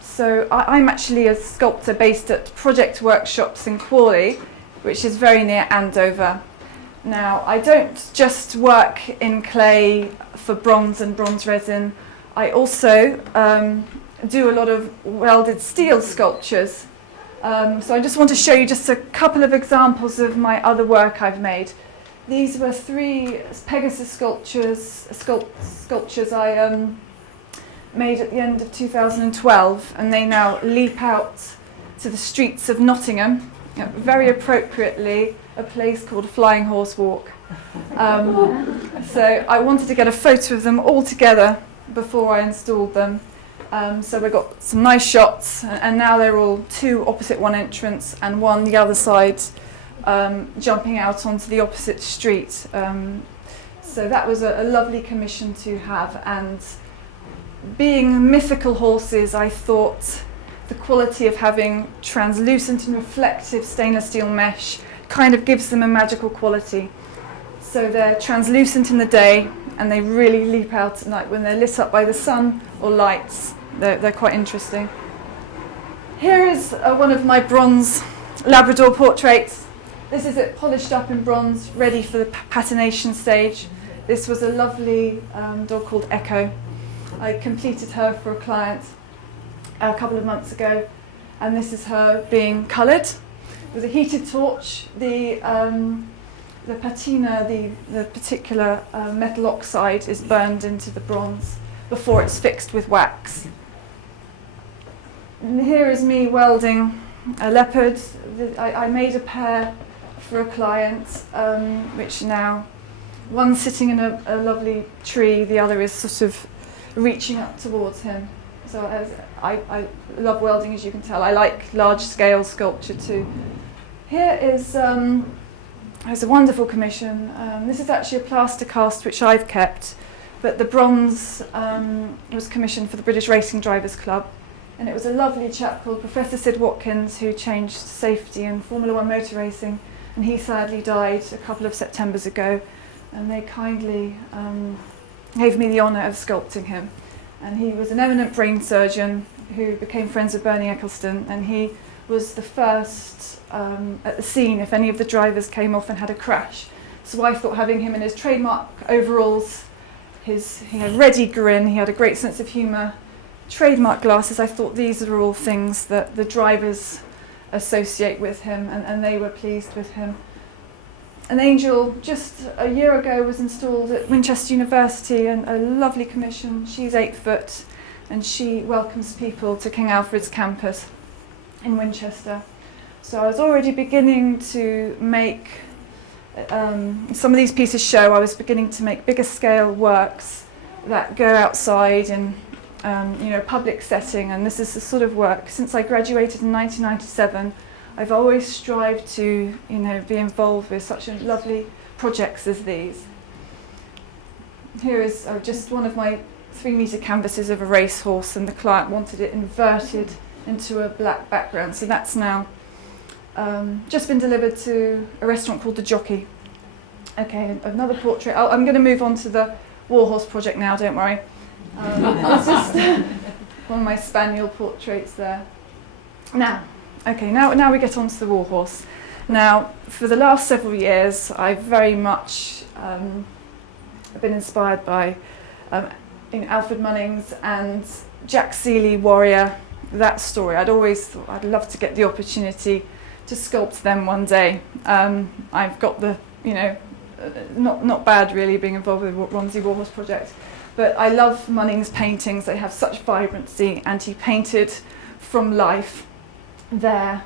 So I'm actually a sculptor based at Project Workshops in Crawley, which is very near Andover. Now, I don't just work in clay for bronze and bronze resin. I also do a lot of welded steel sculptures. So I just want to show you just a couple of examples of my other work I've made. These were 3 Pegasus sculptures I made at the end of 2012, and they now leap out to the streets of Nottingham, very appropriately a place called Flying Horse Walk. So I wanted to get a photo of them all together before I installed them. So we got some nice shots, and now they're all 2 opposite one entrance and 1 the other side, jumping out onto the opposite street. So that was a lovely commission to have, and being mythical horses, I thought the quality of having translucent and reflective stainless steel mesh kind of gives them a magical quality. So they're translucent in the day, and they really leap out at night when they're lit up by the sun or lights. They're quite interesting. Here is one of my bronze Labrador portraits. This is it polished up in bronze, ready for the patination stage. This was a lovely dog called Echo. I completed her for a client a couple of months ago, and this is her being coloured with a heated torch. The patina, the particular metal oxide, is burned into the bronze before it's fixed with wax. And here is me welding a leopard. I made a pair for a client, which now, one's sitting in a lovely tree, the other is sort of reaching up towards him. So I love welding, as you can tell. I like large-scale sculpture too. Here is it's a wonderful commission. This is actually a plaster cast which I've kept, but the bronze was commissioned for the British Racing Drivers Club, and it was a lovely chap called Professor Sid Watkins who changed safety in Formula One motor racing, and he sadly died a couple of Septembers ago, and they kindly gave me the honour of sculpting him. And he was an eminent brain surgeon who became friends with Bernie Ecclestone, and he was the first at the scene if any of the drivers came off and had a crash. So I thought having him in his trademark overalls, he had a ready grin, he had a great sense of humour, trademark glasses, I thought these are all things that the drivers associate with him, and they were pleased with him. An angel just a year ago was installed at Winchester University, and a lovely commission. She's 8 foot, and she welcomes people to King Alfred's campus in Winchester. So I was already beginning to make, some of these pieces show I was beginning to make bigger scale works that go outside in public setting, and this is the sort of work, since I graduated in 1997, I've always strived to, be involved with such lovely projects as these. Here is just one of my 3-metre canvases of a racehorse, and the client wanted it inverted into a black background. So that's now just been delivered to a restaurant called The Jockey. Okay, another portrait. I'm going to move on to the Warhorse project now, don't worry. It's just one of my spaniel portraits there. Now we get on to the Warhorse. Now, for the last several years, I've very much been inspired by Alfred Munnings and Jack Seeley, Warrior, that story. I'd always thought I'd love to get the opportunity to sculpt them one day. I've got the, not bad really being involved with the Ronzi Warhorse project, but I love Munnings' paintings. They have such vibrancy, and he painted from life there.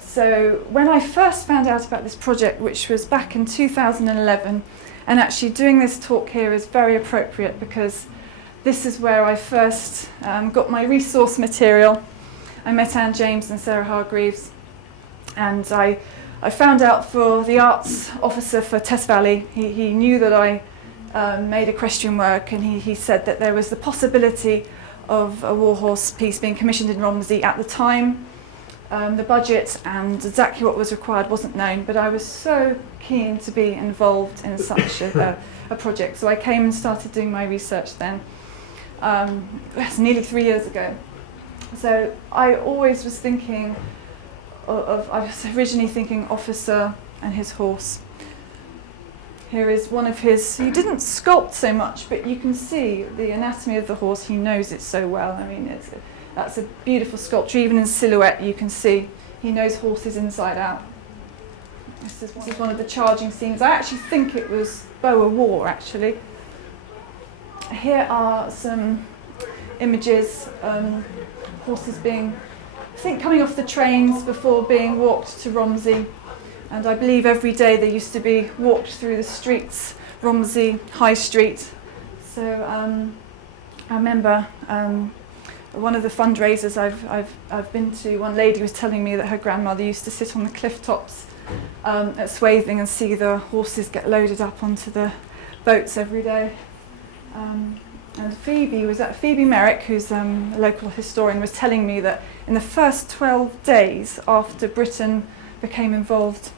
So when I first found out about this project, which was back in 2011, and actually doing this talk here is very appropriate because this is where I first got my resource material. I met Anne James and Sarah Hargreaves, and I found out for the arts officer for Tess Valley. He knew that I made equestrian work, and he said that there was the possibility of a Warhorse piece being commissioned in Romsey at the time. The budget and exactly what was required wasn't known, but I was so keen to be involved in such a project. So I came and started doing my research then. It's nearly 3 years ago. So I always was thinking I was originally thinking officer and his horse. Here is one of his, he didn't sculpt so much, but you can see the anatomy of the horse. He knows it so well. I mean, that's a beautiful sculpture. Even in silhouette, you can see he knows horses inside out. This is one of the charging scenes. I actually think it was Boer War, actually. Here are some images, horses being, I think, coming off the trains before being walked to Romsey. And I believe every day they used to be walked through the streets, Romsey High Street. So I remember one of the fundraisers I've been to, one lady was telling me that her grandmother used to sit on the cliff tops at Swaithing and see the horses get loaded up onto the boats every day. And Phoebe Merrick, who's a local historian, was telling me that in the first 12 days after Britain became involved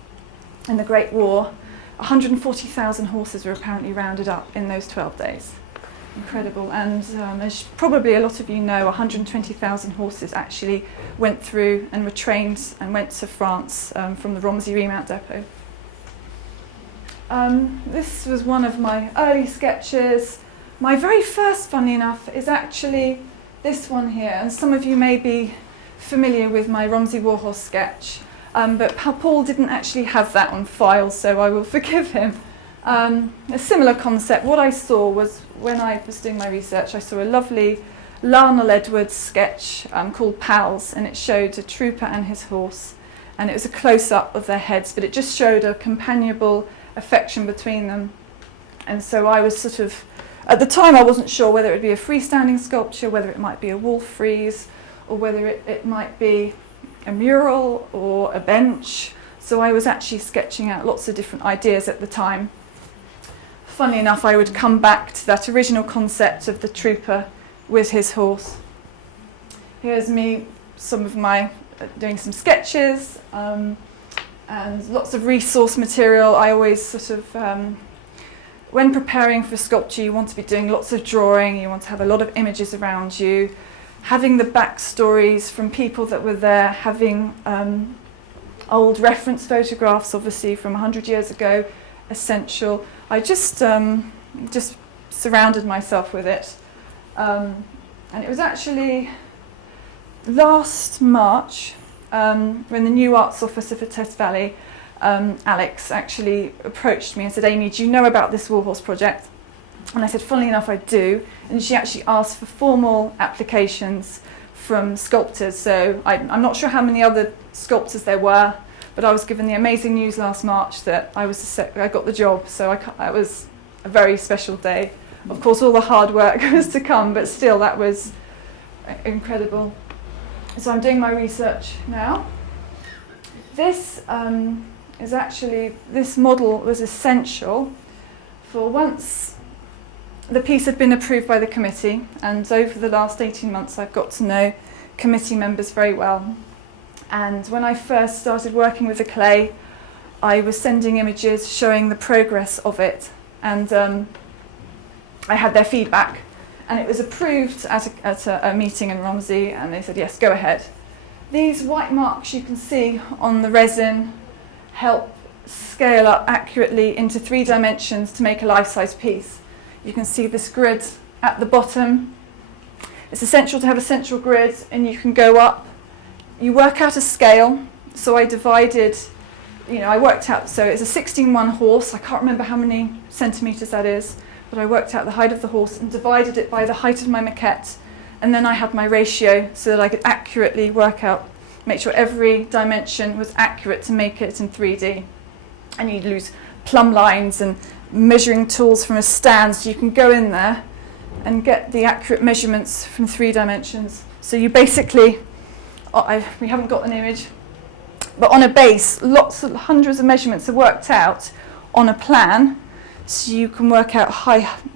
in the Great War, 140,000 horses were apparently rounded up in those 12 days. Incredible. And as probably a lot of you know, 120,000 horses actually went through and were trained and went to France from the Romsey Remount Depot. This was one of my early sketches. My very first, funnily enough, is actually this one here. And some of you may be familiar with my Romsey Warhorse sketch. But Paul didn't actually have that on file, so I will forgive him. A similar concept. What I saw was, when I was doing my research, I saw a lovely Lionel Edwards sketch called Pals, and it showed a trooper and his horse. And it was a close-up of their heads, but it just showed a companionable affection between them. And so I was sort of, at the time I wasn't sure whether it would be a freestanding sculpture, whether it might be a wall frieze, or whether it might be a mural or a bench. So I was actually sketching out lots of different ideas at the time. Funnily enough, I would come back to that original concept of the trooper with his horse. Here's me, doing some sketches, and lots of resource material. I always sort of, when preparing for sculpture, you want to be doing lots of drawing, you want to have a lot of images around you, having the backstories from people that were there, having old reference photographs, obviously from 100 years ago, essential. I just surrounded myself with it. And it was actually last March, when the new arts officer for Test Valley, Alex, actually approached me and said, "Amy, do you know about this Warhorse project?" And I said, "Funnily enough, I do." And she actually asked for formal applications from sculptors. So I'm not sure how many other sculptors there were, but I was given the amazing news last March that I got the job. So it was a very special day. Of course, all the hard work was to come, but still, that was incredible. So I'm doing my research now. This this model was essential for once the piece had been approved by the committee, and over the last 18 months I've got to know committee members very well. And when I first started working with the clay, I was sending images showing the progress of it, and I had their feedback, and it was approved at a meeting in Romsey, and they said, yes, go ahead. These white marks you can see on the resin help scale up accurately into 3 dimensions to make a life-size piece. You can see this grid at the bottom. It's essential to have a central grid, and you can go up. You work out a scale. So I divided, I worked out, so it's a 16:1 horse. I can't remember how many centimetres that is, but I worked out the height of the horse and divided it by the height of my maquette. And then I had my ratio so that I could accurately work out, make sure every dimension was accurate to make it in 3D. And you'd use plumb lines and measuring tools from a stand, so you can go in there and get the accurate measurements from 3 dimensions. So you basically, we haven't got an image, but on a base, hundreds of measurements are worked out on a plan, so you can work out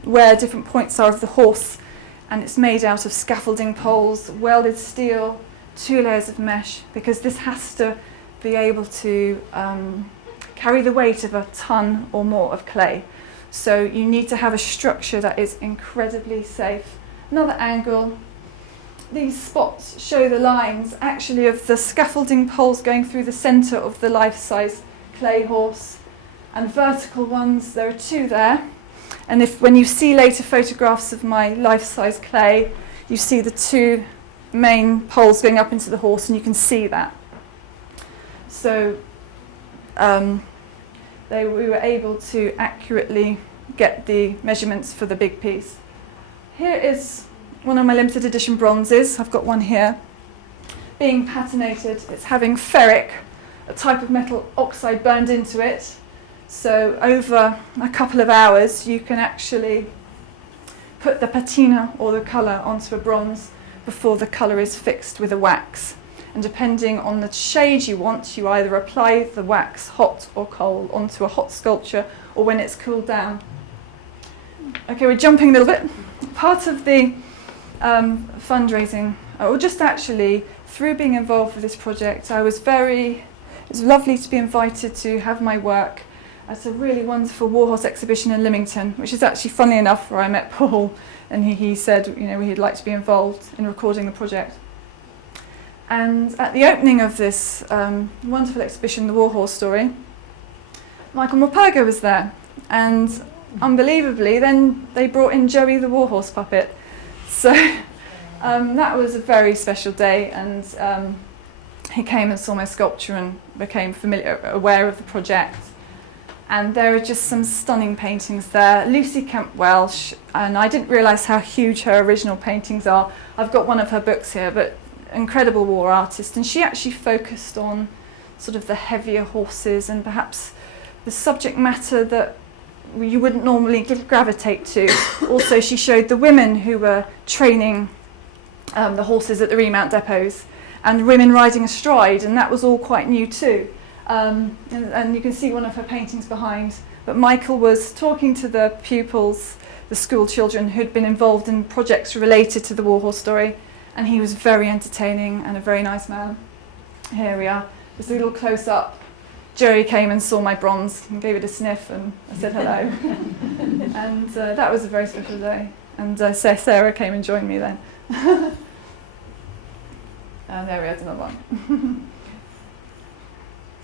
where different points are of the horse, and it's made out of scaffolding poles, welded steel, 2 layers of mesh, because this has to be able to carry the weight of a ton or more of clay. So you need to have a structure that is incredibly safe. another angle. These spots show the lines actually of the scaffolding poles going through the centre of the life-size clay horse, and vertical ones, there are two there. And when you see later photographs of my life-size clay, you see the two main poles going up into the horse, and you can see that. So we were able to accurately get the measurements for the big piece. Here is one of my limited edition bronzes. I've got one here. Being patinated, it's having ferric, a type of metal oxide, burned into it. So over a couple of hours, you can actually put the patina or the colour onto a bronze before the colour is fixed with a wax. And depending on the shade you want, you either apply the wax hot or cold onto a hot sculpture, or when it's cooled down. Okay, we're jumping a little bit. Part of the fundraising, or just actually through being involved with this project, it was lovely to be invited to have my work at a really wonderful Warhorse exhibition in Lymington, which is actually, funnily enough, where I met Paul, and he said, he'd like to be involved in recording the project. And at the opening of this wonderful exhibition, The Warhorse Story, Michael Morpurgo was there, and unbelievably, then they brought in Joey the Warhorse puppet. So that was a very special day, and he came and saw my sculpture and became aware of the project. And there are just some stunning paintings there. Lucy Kemp Welsh, and I didn't realise how huge her original paintings are. I've got one of her books here, but incredible war artist, and she actually focused on sort of the heavier horses and perhaps the subject matter that you wouldn't normally gravitate to. Also, she showed the women who were training the horses at the remount depots, and women riding astride, and that was all quite new too. And you can see one of her paintings behind. But Michael was talking to the pupils, the school children who'd been involved in projects related to the Warhorse Story, and he was very entertaining and a very nice man. Here we are, just a little close up. Joey came and saw my bronze and gave it a sniff, and I said hello. And that was a very special day. And Sarah came and joined me then. And there we are, another one.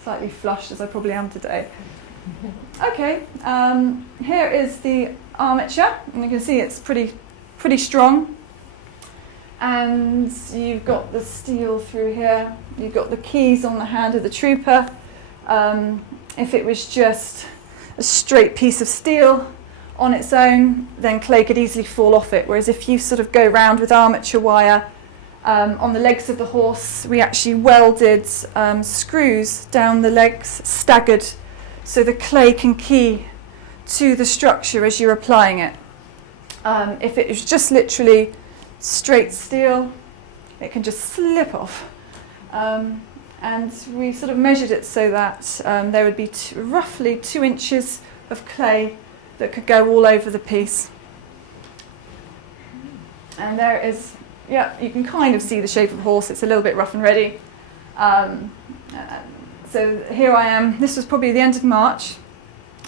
Slightly flushed, as I probably am today. Okay, here is the armature, and you can see it's pretty strong. And you've got the steel through here. You've got the keys on the hand of the trooper. If it was just a straight piece of steel on its own, then clay could easily fall off it. Whereas if you sort of go round with armature wire on the legs of the horse, we actually welded screws down the legs, staggered, so the clay can key to the structure as you're applying it. If it was just literally straight steel, it can just slip off. And we sort of measured it so that there would be roughly 2 inches of clay that could go all over the piece. And there is, yeah, you can kind of see the shape of the horse. It's a little bit rough and ready. So here I am. This was probably the end of March,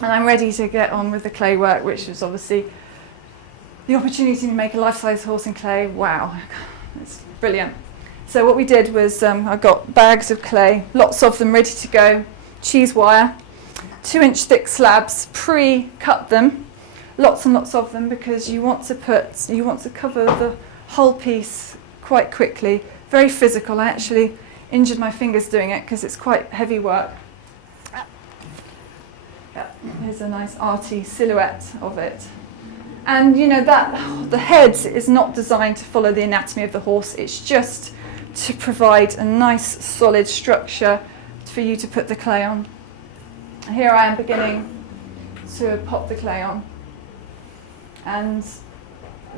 and I'm ready to get on with the clay work, which was obviously the opportunity to make a life-size horse in clay. Wow, it's brilliant. So what we did was I got bags of clay, lots of them ready to go, cheese wire, 2-inch thick slabs, pre-cut them, lots and lots of them, because you want to cover the whole piece quite quickly. Very physical. I actually injured my fingers doing it because it's quite heavy work. Yeah, here's a nice arty silhouette of it. And that the head is not designed to follow the anatomy of the horse. It's just to provide a nice solid structure for you to put the clay on. Here I am beginning to pop the clay on. And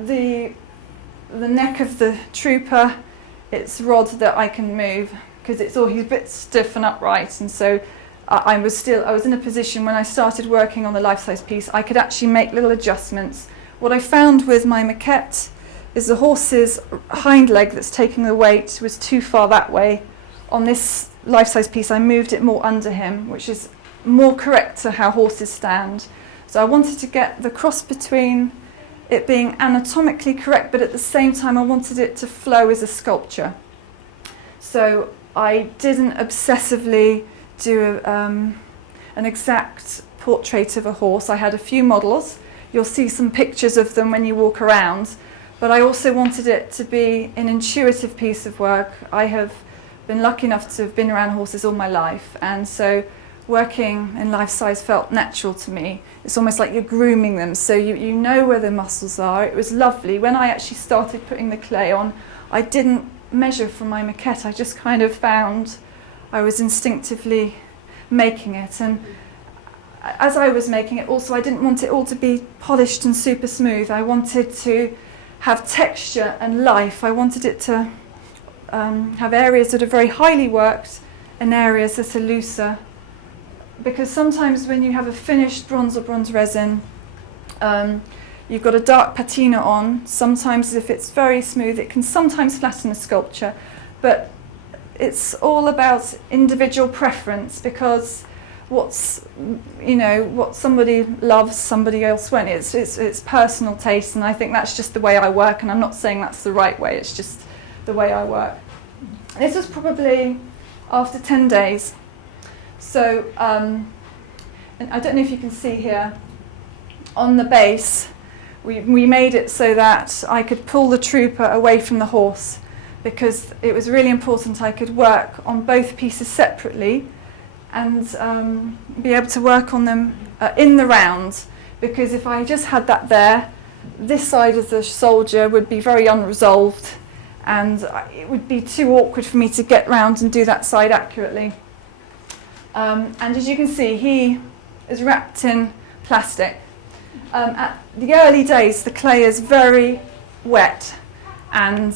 the neck of the trooper, it's rod that I can move because he's a bit stiff and upright, and so I was in a position when I started working on the life-size piece, I could actually make little adjustments. What I found with my maquette is the horse's hind leg that's taking the weight was too far that way. On this life-size piece, I moved it more under him, which is more correct to how horses stand. So I wanted to get the cross between it being anatomically correct, but at the same time I wanted it to flow as a sculpture. So I didn't obsessively do an exact portrait of a horse. I had a few models. You'll see some pictures of them when you walk around, but I also wanted it to be an intuitive piece of work. I have been lucky enough to have been around horses all my life, and so working in life size felt natural to me. It's almost like you're grooming them, so you know where the muscles are. It was lovely. When I actually started putting the clay on, I didn't measure from my maquette. I just kind of found I was instinctively making it, and as I was making it also, I didn't want it all to be polished and super smooth. I wanted to have texture and life. I wanted it to have areas that are very highly worked and areas that are looser. Because sometimes when you have a finished bronze or bronze resin, you've got a dark patina on. Sometimes if it's very smooth, it can sometimes flatten a sculpture. But it's all about individual preference, because what somebody loves, somebody else won't. It's personal taste, and I think that's just the way I work, and I'm not saying that's the right way, it's just the way I work. This was probably after 10 days. So, and I don't know if you can see here, on the base, we made it so that I could pull the trooper away from the horse, because it was really important I could work on both pieces separately and be able to work on them in the round, because if I just had that there, this side of the soldier would be very unresolved, and it would be too awkward for me to get round and do that side accurately. And as you can see, he is wrapped in plastic. At the early days, the clay is very wet, and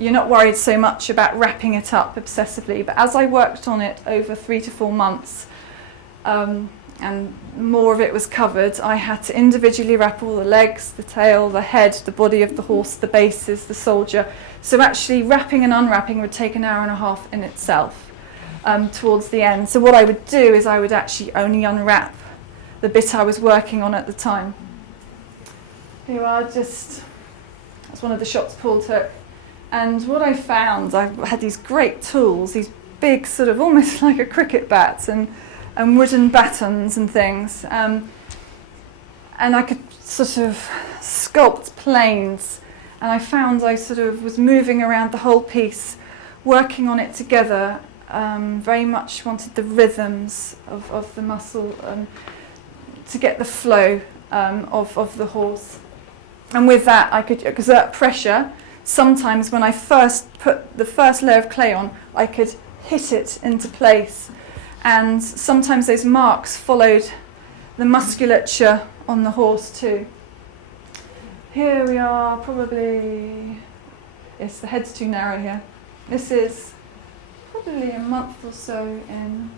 you're not worried so much about wrapping it up obsessively. But as I worked on it over 3 to 4 months, and more of it was covered, I had to individually wrap all the legs, the tail, the head, the body of the horse, the bases, the soldier. So actually wrapping and unwrapping would take an hour and a half in itself towards the end. So what I would do is I would actually only unwrap the bit I was working on at the time. Here you are, that's one of the shots Paul took. And what I found, I had these great tools, these big sort of almost like a cricket bat, and wooden batons and things. And I could sort of sculpt planes. And I found I sort of was moving around the whole piece, working on it together. Very much wanted the rhythms of the muscle to get the flow of the horse. And with that, I could exert pressure. Sometimes when I first put the first layer of clay on, I could hit it into place. And sometimes those marks followed the musculature on the horse too. Here we are, probably, yes, the head's too narrow here. This is probably a month or so in.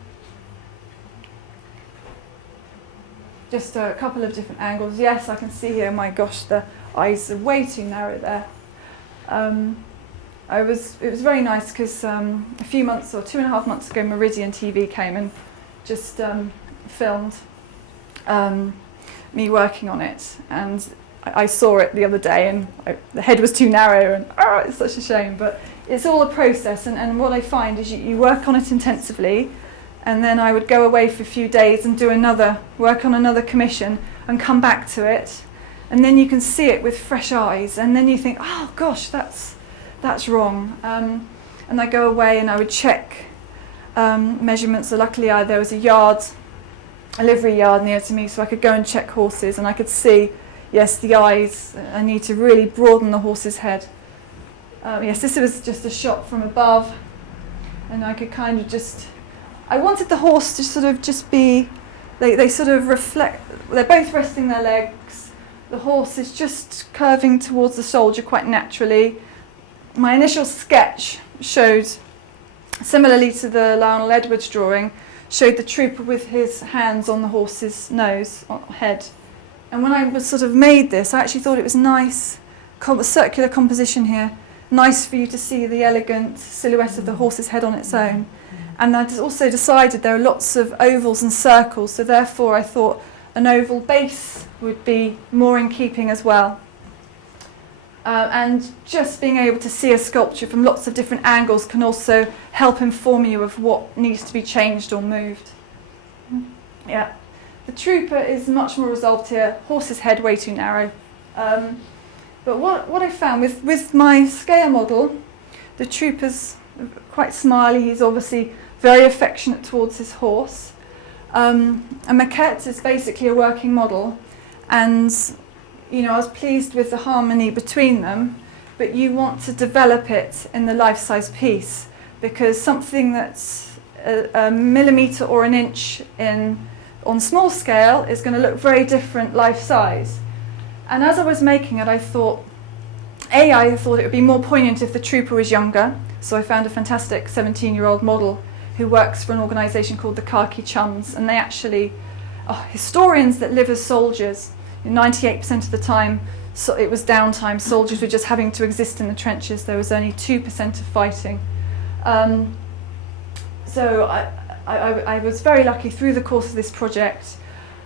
Just a couple of different angles. Yes, I can see here, my gosh, the eyes are way too narrow there. It was very nice because a few months or 2.5 months ago, Meridian TV came and just filmed me working on it, and I saw it the other day, and the head was too narrow, and it's such a shame. But it's all a process, and what I find is you work on it intensively, and then I would go away for a few days and work on another commission and come back to it. And then you can see it with fresh eyes, and then you think, oh gosh, that's wrong. And I go away and I would check measurements. So luckily there was a livery yard near to me, so I could go and check horses, and I could see, yes, the eyes, I need to really broaden the horse's head. Yes, this was just a shot from above, and I could kind of I wanted the horse to sort of just be, they sort of reflect, they're both resting their legs. The horse is just curving towards the soldier quite naturally. My initial sketch showed, similarly to the Lionel Edwards drawing, showed the trooper with his hands on the horse's nose, head. And when I was sort of made this, I actually thought it was nice, circular composition here, nice for you to see the elegant silhouette of the horse's head on its own. And I also decided there are lots of ovals and circles, so therefore I thought an oval base would be more in keeping as well. And just being able to see a sculpture from lots of different angles can also help inform you of what needs to be changed or moved. Yeah, the trooper is much more resolved here. Horse's head way too narrow. But what I found with my scale model, the trooper's quite smiley. He's obviously very affectionate towards his horse. A maquette is basically a working model, and I was pleased with the harmony between them, but you want to develop it in the life-size piece, because something that's a millimetre or an inch on small scale is going to look very different life-size. And as I was making it, I thought it would be more poignant if the trooper was younger, so I found a fantastic 17-year-old model who works for an organisation called the Khaki Chums, and they actually are historians that live as soldiers. 98% of the time, so it was downtime. Soldiers were just having to exist in the trenches. There was only 2% of fighting. So I was very lucky through the course of this project.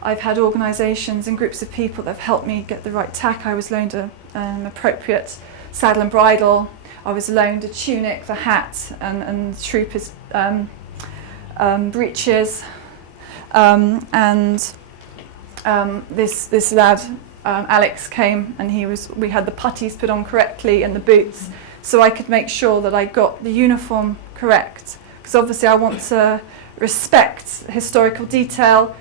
I've had organisations and groups of people that have helped me get the right tack. I was loaned an appropriate saddle and bridle. I was loaned a tunic, the hat, and the troopers' breeches, this lad, Alex, came, and we had the puttees put on correctly and the boots, so I could make sure that I got the uniform correct, because obviously I want to respect historical detail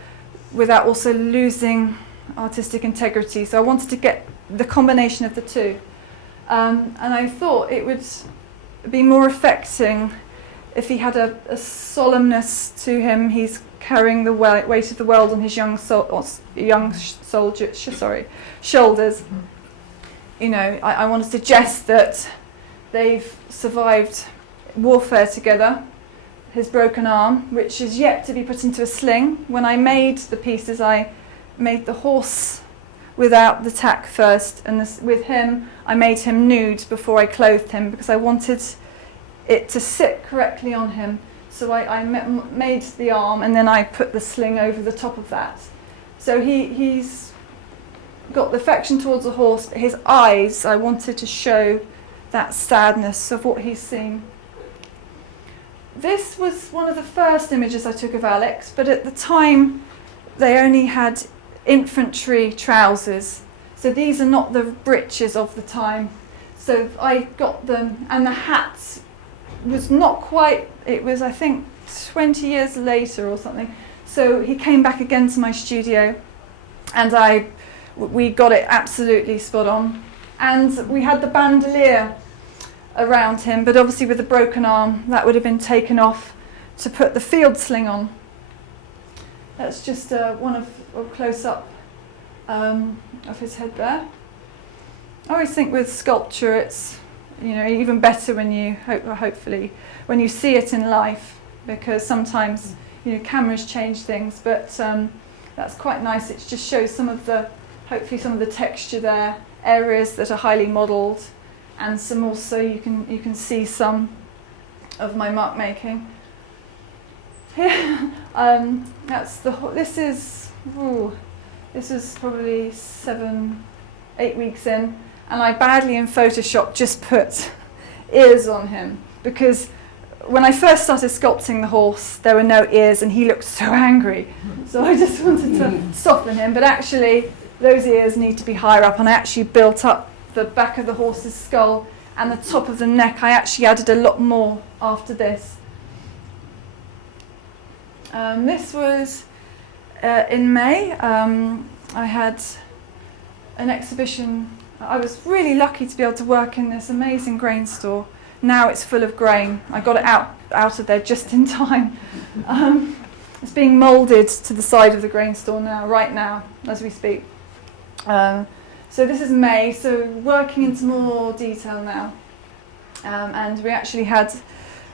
without also losing artistic integrity. So I wanted to get the combination of the two, and I thought it would be more affecting if he had a solemnness to him. He's carrying the weight of the world on his shoulders. I want to suggest that they've survived warfare together. His broken arm, which is yet to be put into a sling. When I made the pieces, I made the horse without the tack first, and with him, I made him nude before I clothed him, because I wanted it to sit correctly on him. So I made the arm, and then I put the sling over the top of that. So he's got the affection towards the horse, but his eyes, I wanted to show that sadness of what he's seen. This was one of the first images I took of Alex, but at the time they only had infantry trousers. So these are not the breeches of the time. So I got them, and the hat was not quite, it was I think 20 years later or something. So he came back again to my studio, and we got it absolutely spot on. And we had the bandolier around him, but obviously with a broken arm that would have been taken off to put the field sling on. That's just one of a close-up of his head there. I always think with sculpture it's even better when you hopefully when you see it in life, because sometimes cameras change things, but that's quite nice. It just shows hopefully some of the texture there, areas that are highly modelled, and some also you can see some of my mark making. Here, this is probably 7-8 weeks in, and I badly in Photoshop just put ears on him, because when I first started sculpting the horse there were no ears and he looked so angry, so I just wanted to soften him, but actually those ears need to be higher up, and I actually built up the back of the horse's skull and the top of the neck. I actually added a lot more after this. This was in May. I had an exhibition. I was really lucky to be able to work in this amazing grain store. Now it's full of grain. I got it out of there just in time. It's being moulded to the side of the grain store right now, as we speak. So this is May, so working into more detail now. And we actually had,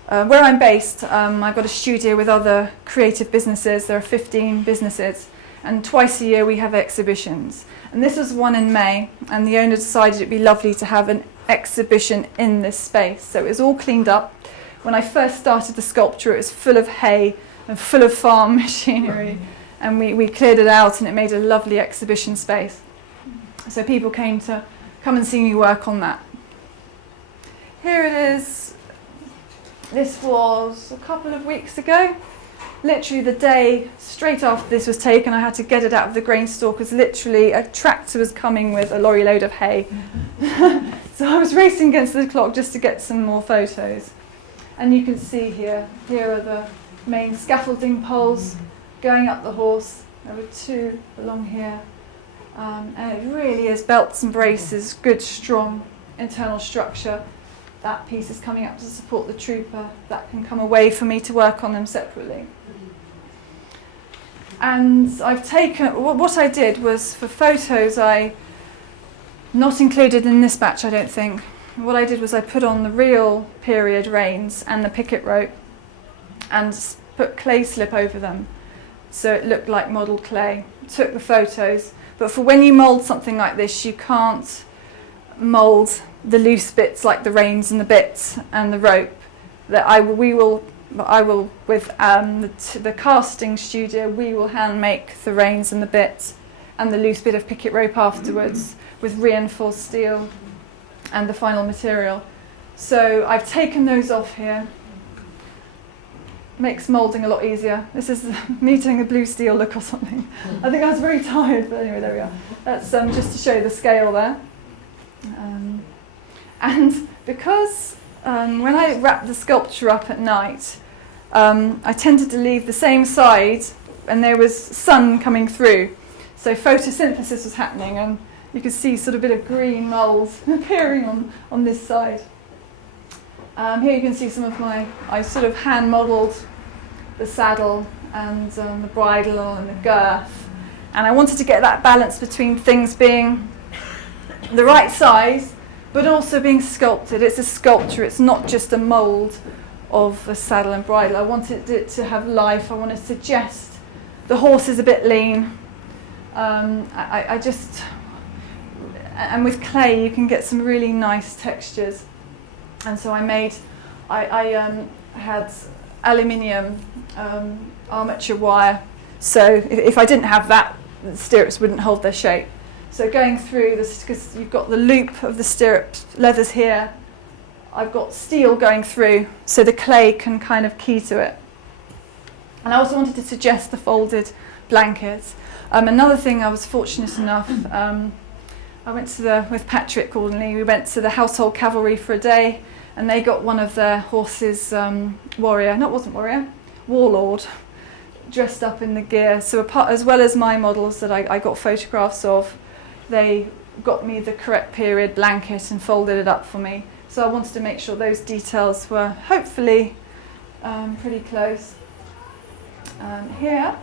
where I'm based, I've got a studio with other creative businesses. There are 15 businesses, and twice a year we have exhibitions. And this was one in May, and the owner decided it'd be lovely to have an exhibition in this space. So it was all cleaned up. When I first started the sculpture, it was full of hay and full of farm machinery. and we cleared it out, and it made a lovely exhibition space. So people came to come and see me work on that. Here it is. This was a couple of weeks ago. Literally the day straight after this was taken, I had to get it out of the grain store because literally a tractor was coming with a lorry load of hay. So I was racing against the clock just to get some more photos. And you can see here are the main scaffolding poles going up the horse. There were 2 along here. And it really is belts and braces, good strong internal structure. That piece is coming up to support the trooper. That can come away for me to work on them separately. And I've taken, what I did was for photos, not included in this batch I don't think. What I did was I put on the real period reins and the picket rope and put clay slip over them so it looked like modelled clay. Took the photos, but for when you mould something like this, you can't mould the loose bits like the reins and the bits and the rope. That I will with the casting studio, we will hand make the reins and the bits and the loose bit of picket rope afterwards with reinforced steel and the final material. So I've taken those off here. Makes moulding a lot easier. This is me doing a blue steel look or something. I think I was very tired, but anyway, there we are. That's just to show you the scale there. And because when I wrap the sculpture up at night, I tended to leave the same side and there was sun coming through. So photosynthesis was happening and you could see sort of a bit of green mould appearing on this side. Here you can see some of I sort of hand modelled the saddle and the bridle and the girth. And I wanted to get that balance between things being the right size but also being sculpted. It's a sculpture, it's not just a mould of a saddle and bridle. I wanted it to have life. I want to suggest the horse is a bit lean. And with clay you can get some really nice textures. And so I had aluminium armature wire. So if I didn't have that, the stirrups wouldn't hold their shape. So going through this, because you've got the loop of the stirrup leathers here, I've got steel going through so the clay can kind of key to it. And I also wanted to suggest the folded blankets. Another thing, I was fortunate enough, I went with Patrick Gordonley, we went to the Household Cavalry for a day and they got one of their horses, warlord, dressed up in the gear. So as well as my models that I got photographs of, they got me the correct period blanket and folded it up for me. So I wanted to make sure those details were hopefully pretty close. Here,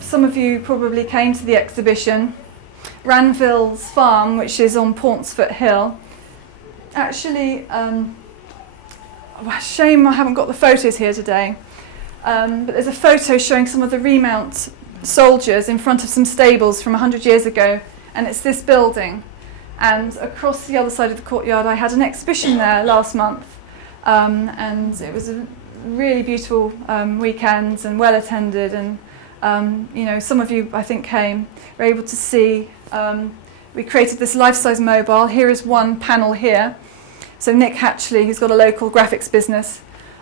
some of you probably came to the exhibition. Ranville's farm, which is on Pauncefort Hill. Actually, shame I haven't got the photos here today. But there's a photo showing some of the remount soldiers in front of some stables from 100 years ago, and it's this building. And across the other side of the courtyard, I had an exhibition there last month, and it was a really beautiful weekend and well attended. And some of you I think were able to see. We created this life-size mobile. Here is one panel here. So Nick Hatchley, who's got a local graphics business.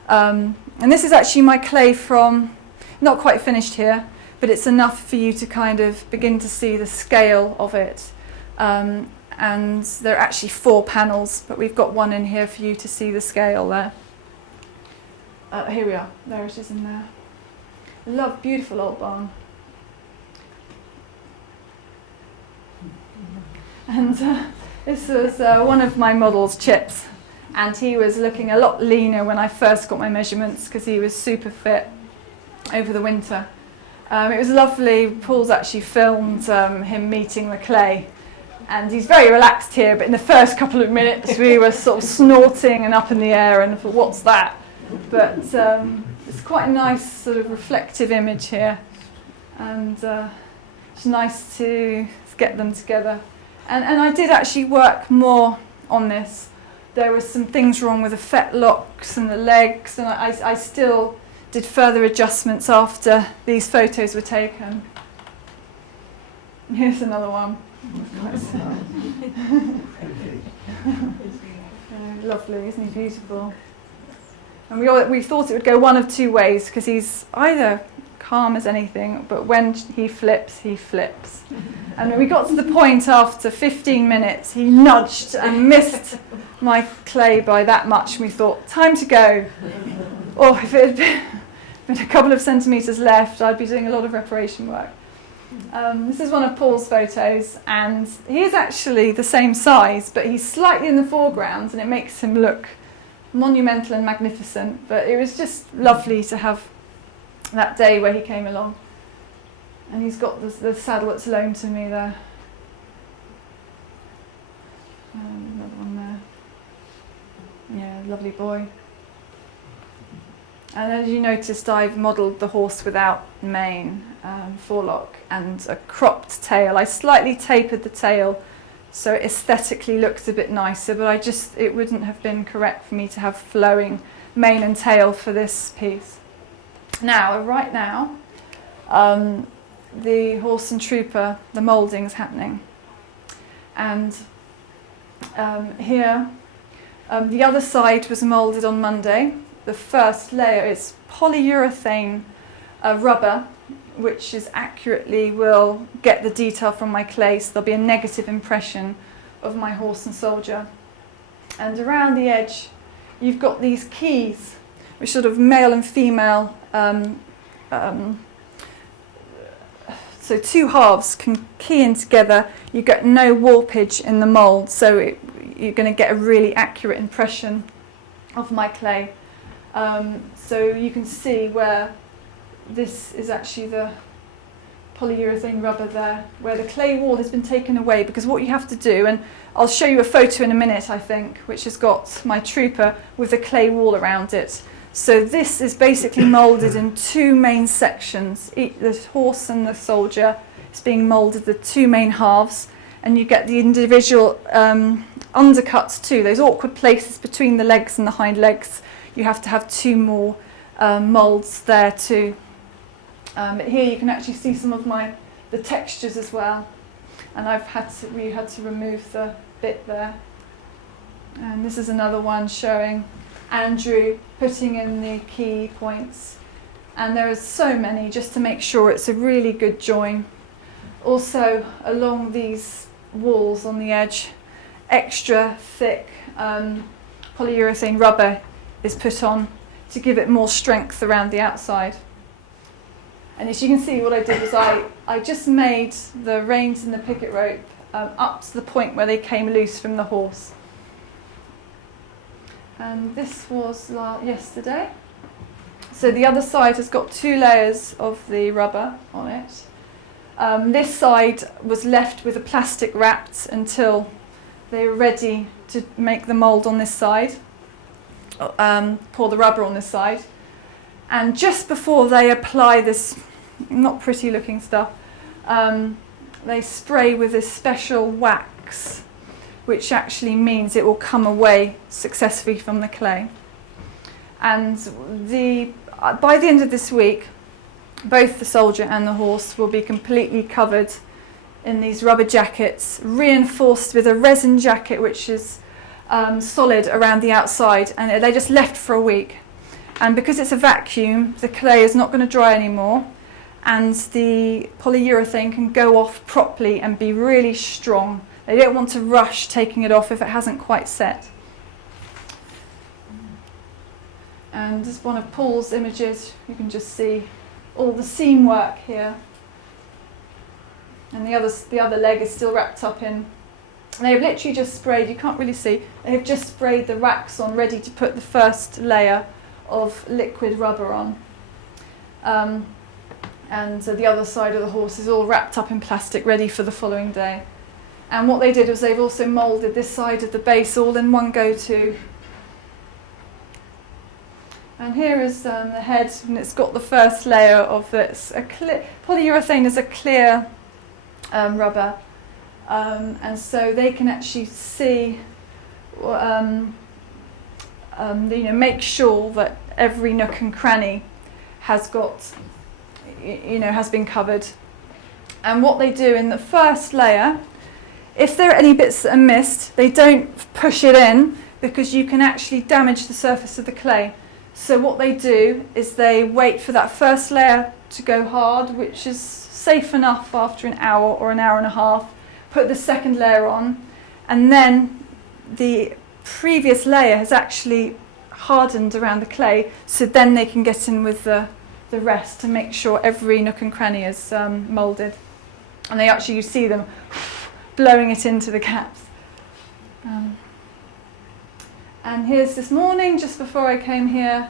And this is actually my clay from, not quite finished here, but it's enough for you to kind of begin to see the scale of it. And there are actually 4 panels, but we've got one in here for you to see the scale there. Here we are, there it is in there. Love, beautiful old barn. And this was one of my models, Chips, and he was looking a lot leaner when I first got my measurements because he was super fit over the winter. It was lovely. Paul's actually filmed him meeting the clay, and he's very relaxed here, but in the first couple of minutes we were sort of snorting and up in the air and I thought, what's that? But it's quite a nice sort of reflective image here, and it's nice to get them together. And I did actually work more on this. There were some things wrong with the fetlocks and the legs, and I still did further adjustments after these photos were taken. Here's another one. Lovely, isn't he beautiful? And we thought it would go one of two ways, because he's either calm as anything, but when he flips, he flips. And when we got to the point after 15 minutes, he nudged and missed my clay by that much, and we thought, time to go. Or if it had been a couple of centimetres left, I'd be doing a lot of reparation work. This is one of Paul's photos, and he is actually the same size, but he's slightly in the foreground, and it makes him look monumental and magnificent. But it was just lovely to have that day where he came along. And he's got the saddle that's loaned to me there. Another one there. Yeah, lovely boy. And as you noticed, I've modelled the horse without mane, forelock, and a cropped tail. I slightly tapered the tail so it aesthetically looks a bit nicer, but it wouldn't have been correct for me to have flowing mane and tail for this piece. Now, right now, the horse and trooper, the moulding is happening. And here, the other side was moulded on Monday. The first layer is polyurethane rubber, which is accurately will get the detail from my clay, so there'll be a negative impression of my horse and soldier. And around the edge, you've got these keys, which sort of male and female, so two halves can key in together. You get no warpage in the mould, so you're going to get a really accurate impression of my clay. So you can see where this is actually the polyurethane rubber there, where the clay wall has been taken away, because what you have to do, and I'll show you a photo in a minute, I think, which has got my trooper with the clay wall around it. So this is basically moulded in two main sections. The horse and the soldier is being moulded the two main halves, and you get the individual undercuts too, those awkward places between the legs and the hind legs. You have to have two more moulds there too. But here you can actually see some of the textures as well, and we had to remove the bit there. And this is another one showing Andrew putting in the key points, and there are so many just to make sure it's a really good join. Also along these walls on the edge, extra thick polyurethane rubber is put on to give it more strength around the outside. And as you can see, what I did was I just made the reins and the picket rope up to the point where they came loose from the horse. And this was yesterday. So the other side has got two layers of the rubber on it. This side was left with a plastic wrapped until they were ready to make the mould on this side, pour the rubber on this side. And just before they apply this not pretty looking stuff, they spray with this special wax, which actually means it will come away successfully from the clay. And by the end of this week, both the soldier and the horse will be completely covered in these rubber jackets, reinforced with a resin jacket which is solid around the outside, and they're just left for a week. And because it's a vacuum, the clay is not going to dry anymore, and the polyurethane can go off properly and be really strong. They don't want to rush taking it off if it hasn't quite set. And this is one of Paul's images. You can just see all the seam work here. And the other leg is still wrapped up in. They've literally just sprayed, you can't really see, they've just sprayed the racks on, ready to put the first layer of liquid rubber on. And the other side of the horse is all wrapped up in plastic, ready for the following day. And what they did was they've also moulded this side of the base all in one go too. And here is the head, and it's got the first layer of this. Polyurethane is a clear rubber, and so they can actually see, make sure that every nook and cranny has got, has been covered. And what they do in the first layer, if there are any bits that are missed, they don't push it in because you can actually damage the surface of the clay. So what they do is they wait for that first layer to go hard, which is safe enough after an hour or an hour and a half, put the second layer on, and then the previous layer has actually hardened around the clay, so then they can get in with the rest to make sure every nook and cranny is moulded. And they actually, you see them blowing it into the caps. And here's this morning, just before I came here,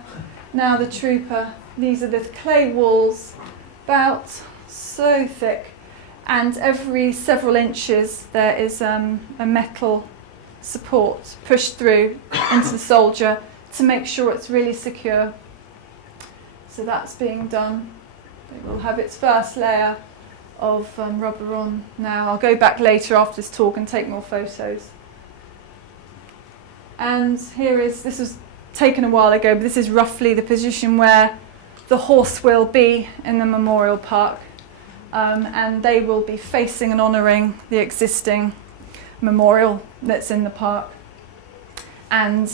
now the trooper. These are the clay walls, about so thick, and every several inches there is a metal support pushed through into the soldier to make sure it's really secure. So that's being done. It will have its first layer of rubber on now. I'll go back later after this talk and take more photos. And this was taken a while ago, but this is roughly the position where the horse will be in the memorial park. And they will be facing and honouring the existing memorial that's in the park. And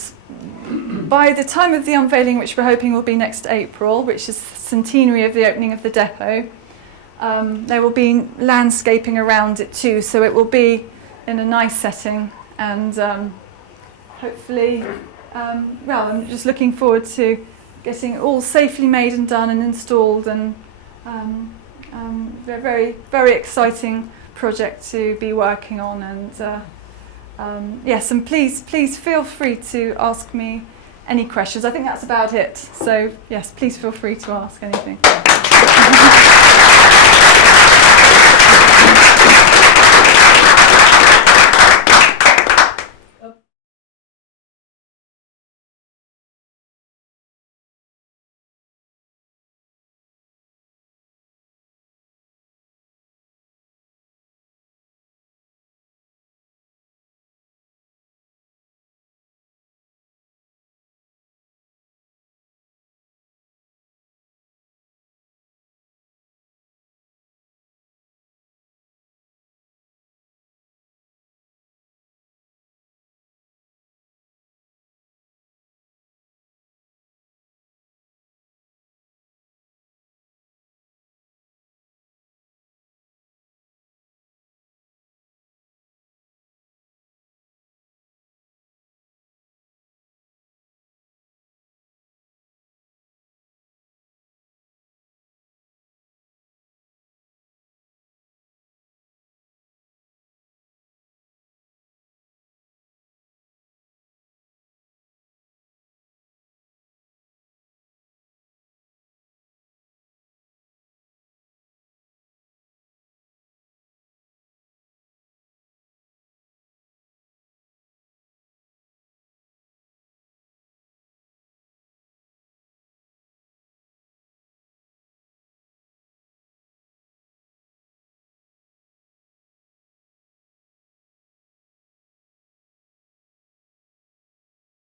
by the time of the unveiling, which we're hoping will be next April, which is the centenary of the opening of the depot, there will be landscaping around it too, so it will be in a nice setting, and hopefully, I'm just looking forward to getting it all safely made and done and installed, and a very, very exciting project to be working on. And yes, and please feel free to ask me any questions. I think that's about it. So yes, please feel free to ask anything.